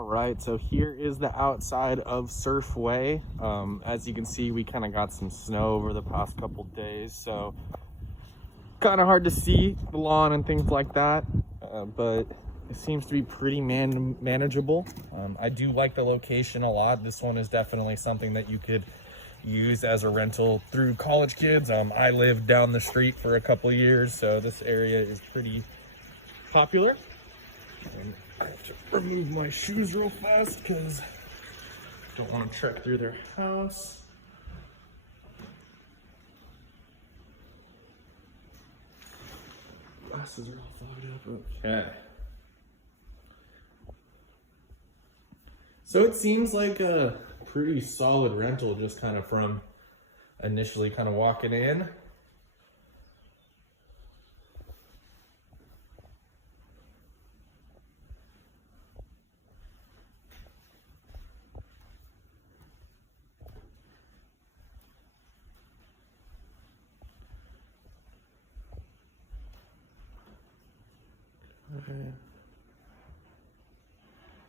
All right, so here is the outside of Surfway. As you can see, we kind of got some snow over the past couple days, so kind of hard to see the lawn and things like that, but it seems to be pretty manageable. I do like the location a lot. This one is definitely something that you could use as a rental through college kids. I lived down the street for a couple years, so this area is pretty popular. I have to remove my shoes real fast because I don't want to trek through their house. Glasses are all fogged up. Okay. So it seems like a pretty solid rental just kind of from initially kind of walking in.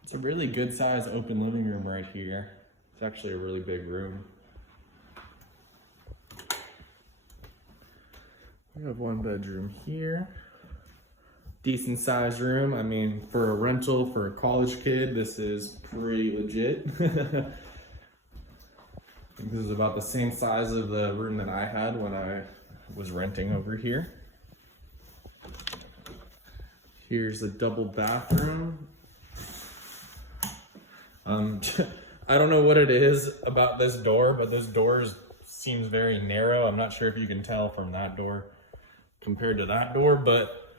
It's a really good size open living room right here. It's actually a really big room. We have one bedroom here. Decent sized room. I mean, for a rental for a college kid, this is pretty legit. I think this is about the same size of the room that I had when I was renting over here. Here's a double bathroom. I don't know what it is about this door, but this door seems very narrow. I'm not sure if you can tell from that door compared to that door, but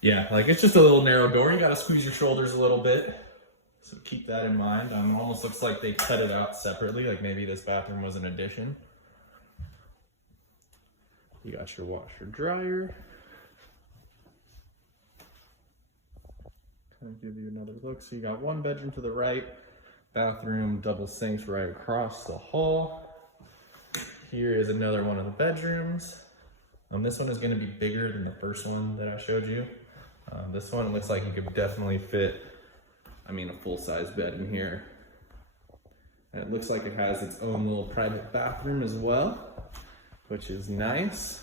yeah, like it's just a little narrow door. You gotta squeeze your shoulders a little bit, so keep that in mind. It almost looks like they cut it out separately, like maybe this bathroom was an addition. You got your washer dryer. Kind of give you another look. So you got one bedroom to the right, bathroom, double sinks right across the hall. Here is another one of the bedrooms. This one is going to be bigger than the first one that I showed you. This one looks like you could definitely fit, I mean, a full-size bed in here. And it looks like it has its own little private bathroom as well, which is nice.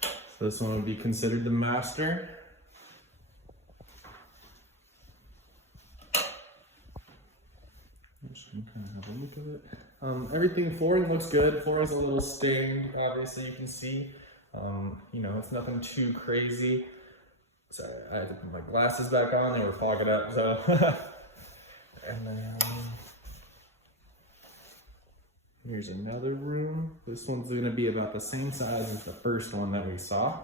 So this one would be considered the master. I'm just gonna kind of have a look at it. Everything, flooring looks good. Flooring's a little stained, obviously you can see. You know, it's nothing too crazy. Sorry, I had to put my glasses back on, they were fogging up, so. And then, here's another room. This one's gonna be about the same size as the first one that we saw.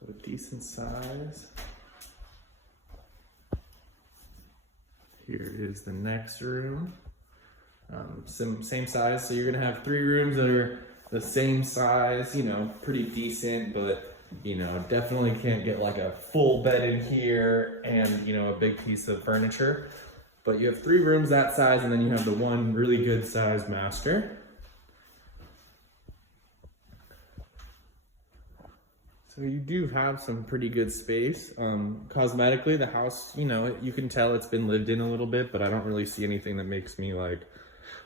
So a decent size. Here is the next room. Same size, so you're gonna have 3 rooms that are the same size, you know, pretty decent, but you know, definitely can't get like a full bed in here and, you know, a big piece of furniture. But you have 3 rooms that size, and then you have the one really good size master. So you do have some pretty good space. Cosmetically, the house, you know, you can tell it's been lived in a little bit, but I don't really see anything that makes me like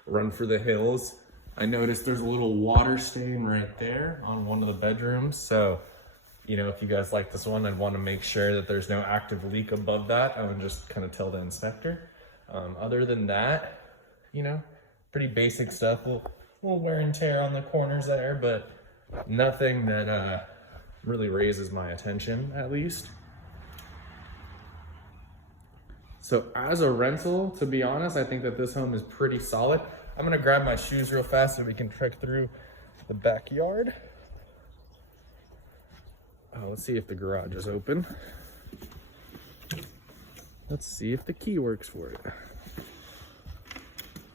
run for the hills. I noticed there's a little water stain right there on one of the bedrooms. So, you know, if you guys like this one, I'd want to make sure that there's no active leak above that. I would just kind of tell the inspector. Other than that, you know, pretty basic stuff. A little wear and tear on the corners there, but nothing that really raises my attention, at least. So as a rental, to be honest, I think that this home is pretty solid. I'm gonna grab my shoes real fast so we can trek through the backyard. Let's see if the garage is open. Let's see if the key works for it.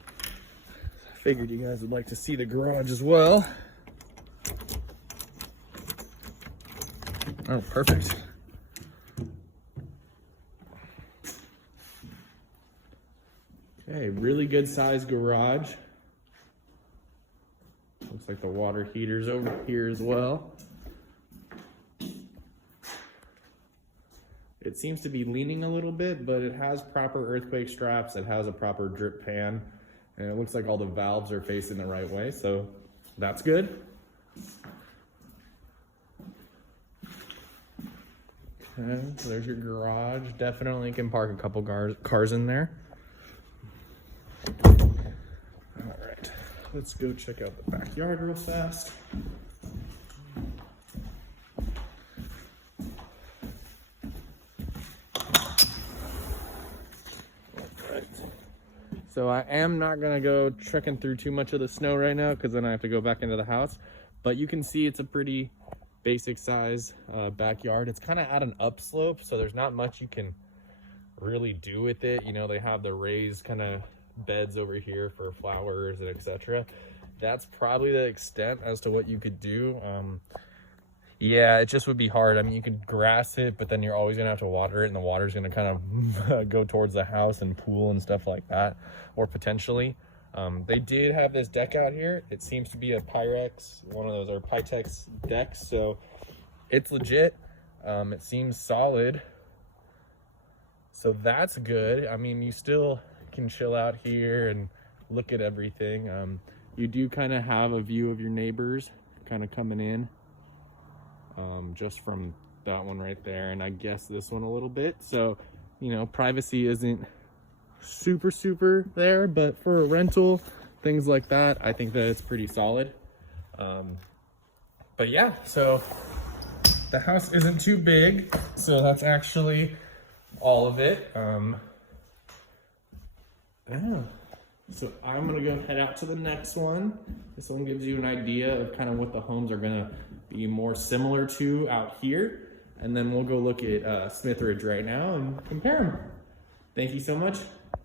I figured you guys would like to see the garage as well. Oh, perfect. Okay, really good sized garage. Looks like the water heater's over here as well. It seems to be leaning a little bit, but it has proper earthquake straps. It has a proper drip pan, and it looks like all the valves are facing the right way, so that's good. Okay, so there's your garage. Definitely can park a couple cars in there. All right, let's go check out the backyard real fast. So I am not gonna go trekking through too much of the snow right now, because then I have to go back into the house. But you can see it's a pretty basic size backyard. It's kind of at an upslope, so there's not much you can really do with it. You know, they have the raised kind of beds over here for flowers and etc. That's probably the extent as to what you could do. Yeah, it just would be hard. I mean, you could grass it, but then you're always gonna have to water it, and the water's gonna kind of go towards the house and pool and stuff like that, or potentially. They did have this deck out here. It seems to be a Pyrex, one of those, or Pytex decks, so it's legit. It seems solid, so that's good. I mean, you still can chill out here and look at everything. You do kind of have a view of your neighbors kind of coming in. Just from that one right there, and I guess this one a little bit. So, you know, privacy isn't super there, but for a rental, things like that, I think that it's pretty solid. But yeah, so the house isn't too big, so that's actually all of it. Yeah. So I'm gonna go head out to the next one. This one gives you an idea of kind of what the homes are gonna be more similar to out here. And then we'll go look at Smith Ridge right now and compare them. Thank you so much.